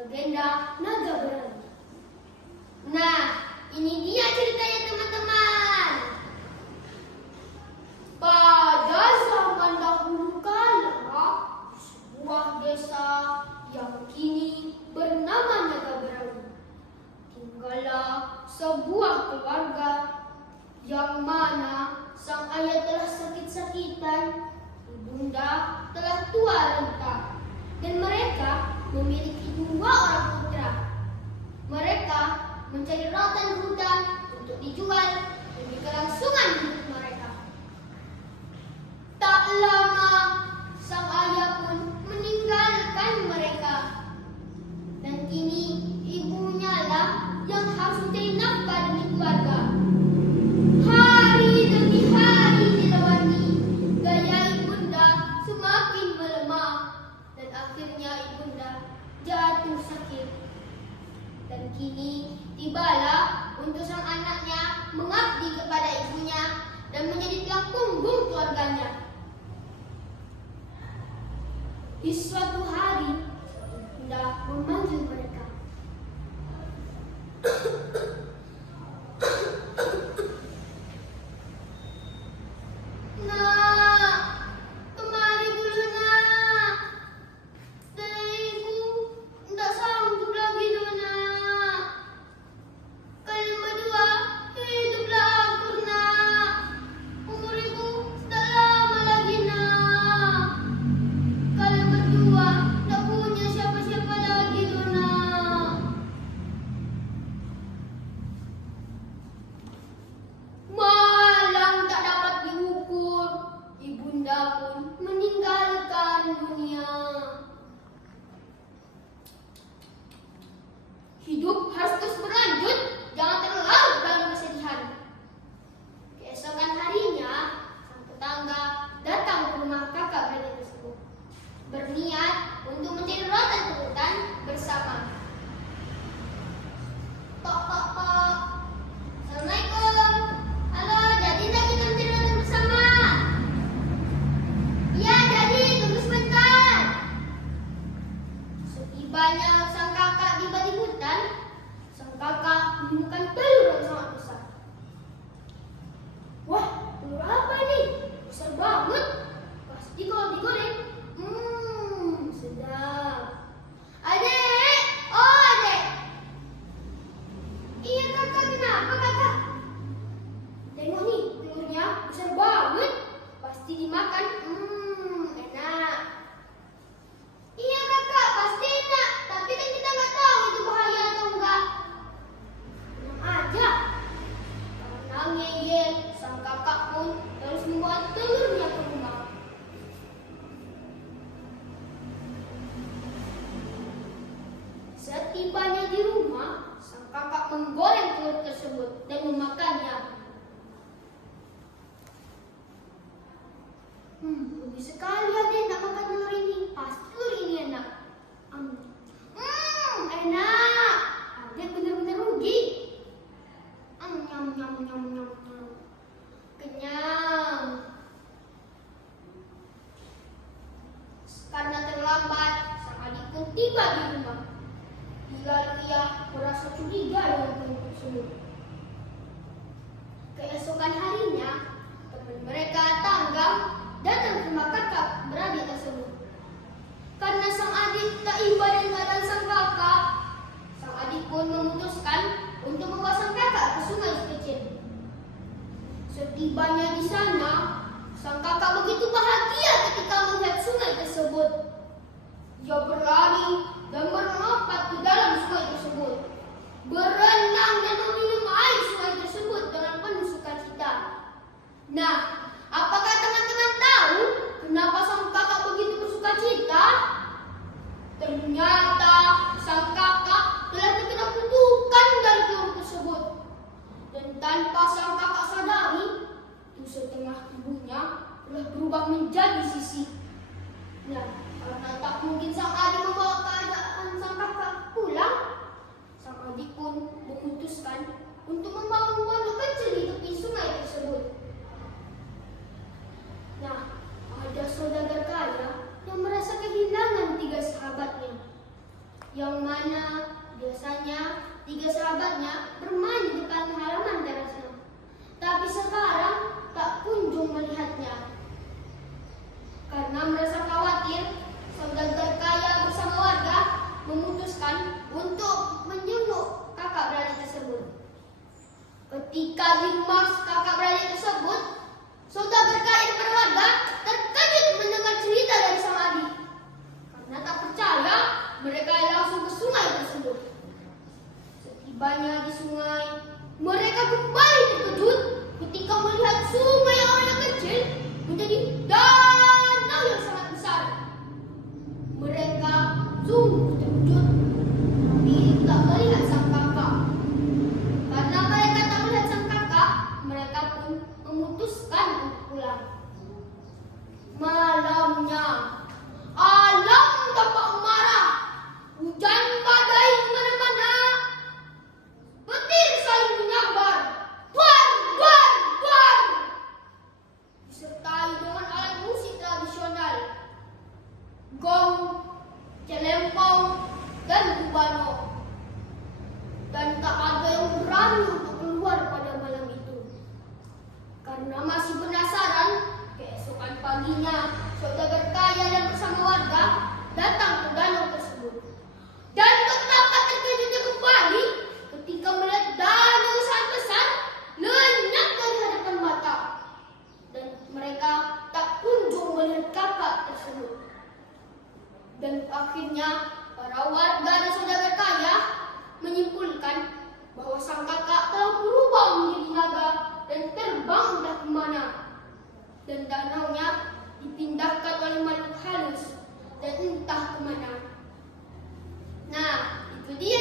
legenda naga berani. Nah, ini dia ceritanya teman-teman. Pada zaman dahulu kala, sebuah desa yang kini bernama Naga Berani, tinggallah sebuah keluarga yang mana sang ayah telah sakit-sakitan, ibunda telah tua renta, dan mereka memiliki 2 orang putra. Mereka mencari rotan hutan untuk dijual demi kelangsungan hidup mereka. Tak lama, sang ayah pun meninggalkan mereka, dan kini ibunya lah yang harus mencari nafkah demi keluarga. Hari demi hari dilewati, gaya ibunda semakin melemah, dan akhirnya ibunda jatuh sakit. Dan kini tibalah untuk sang anaknya mengabdi kepada ibunya dan menjadi tulang punggung keluarganya. Di suatu hari, ibunda memanggil mereka. Nak, kemari dulu nak. Ibu tidak sanggup lagi dulu nak. Kalian berdua hiduplah akur nak. Umur ibu sudah lama lagi nak. Kalian berdua tidak punya siapa-siapa lagi dulu nak. Malang tak dapat diukur, ibunda pun meninggalkan dunia. Hidup harus terus berlanjut, jangan terlarut dalam kesedihan. Keesokan harinya, sang tetangga datang ke rumah kakak beradik tersebut, berniat untuk mencari rotan ke hutan bersama. Tok, tok, tok. Assalamualaikum. Halo, jadi tak kita mencari rotan bersama? Iya, jadi. Tunggu sebentar. Setibanya sang kakak tiba di hutan, sang kakak menemukan telur yang sangat besar. Wah, telur apa ini? Besar banget. Pasti kalau digoreng, sedap. Adek, oh adek. Iya kakak, kenapa kakak? Tengok nih, telurnya besar banget. Pasti dimakan, enak. Iya kakak, pasti enak. Tapi kan kita nggak tahu itu bahaya atau enggak. Tenang aja. Karena ngeyel, sang kakak pun harus membawa telurnya ke rumah. Setibanya di rumah, sang kakak menggoreng telur tersebut dan memakannya. Rugi sekali adek nak makan telur ini. Pasti telur ini enak. Enak. Adek benar-benar rugi. Nyam, nyam, nyam, nyam, nyam. Kenyang. Karena terlambat, sang adik pun tiba di rumah. Lalu ia merasa curiga dengan telur tersebut. Keesokan harinya, teman mereka Tanggang datang ke rumah kakak beradik tersebut. Karena sang adik tak iba dengan keadaan sang kakak, sang adik pun memutuskan untuk membawa sang kakak ke sungai kecil. Setibanya di sana, sang kakak begitu bahagia ketika melihat sungai tersebut. Ia berlari dan melompat ke dalam sungai tersebut, berenang dan meminum air sungai tersebut dengan penuh sukacita. Nah, apakah teman-teman tahu kenapa sang kakak begitu bersukacita? Ternyata sang kakak telah terkena kutukan dari telur tersebut. Dan tanpa sang kakak sadari, itu setengah tubuhnya telah berubah menjadi sisik. Nah, karena tak mungkin sang adik membawa keadaan sang kakak pulang, sang adik pun memutuskan untuk membangun pondok kecil di tepi sungai tersebut. Nah, ada saudagar kaya yang merasa kehilangan 3 sahabatnya. yang mana biasanya tiga sahabatnya bermain di depan halaman terasnya. Tapi sekarang tak kunjung melihatnya. Karena merasa khawatir, saudagar kaya bersama warga memutuskan untuk menjenguk kakak beradik tersebut. Ketika di rumah kakak beradik tersebut, saudagar kaya depan warga terkejut mendengar cerita dari sang adik. Karena tak percaya, mereka langsung ke sungai tersebut. Setibanya di sungai, mereka kembali terkejut ketika melihat sungai yang awalnya kecil menjadi danau yang sangat besar. Mereka sungguh terkejut, tapi tak melihat sang kakak. Karena mereka tak melihat sang kakak, mereka pun memutuskan untuk pulang. Malamnya, alam tampak marah. Hujan badai mana-mana. Petir saling menyambar. Duar, duar, duar. Disertai dengan alat musik tradisional. Gong, celempong, dan bubano. Dan tak ada yang berani untuk keluar pada malam itu. Karena masih penasaran, keesokan paginya, saudagar kaya dan bersama warga datang ke danau tersebut. Dan betapa terkejutnya kembali ketika melihat danau sangat besar lenyap dari hadapan mata. Dan mereka tak kunjung melihat kakak tersebut. Dan akhirnya para warga dan saudagar kaya menyimpulkan bahwa sang kakak telah berubah menjadi naga dan terbang entah kemana. Dan danaunya dipindahkan oleh makhluk halus dan entah kemana. Nah, itu dia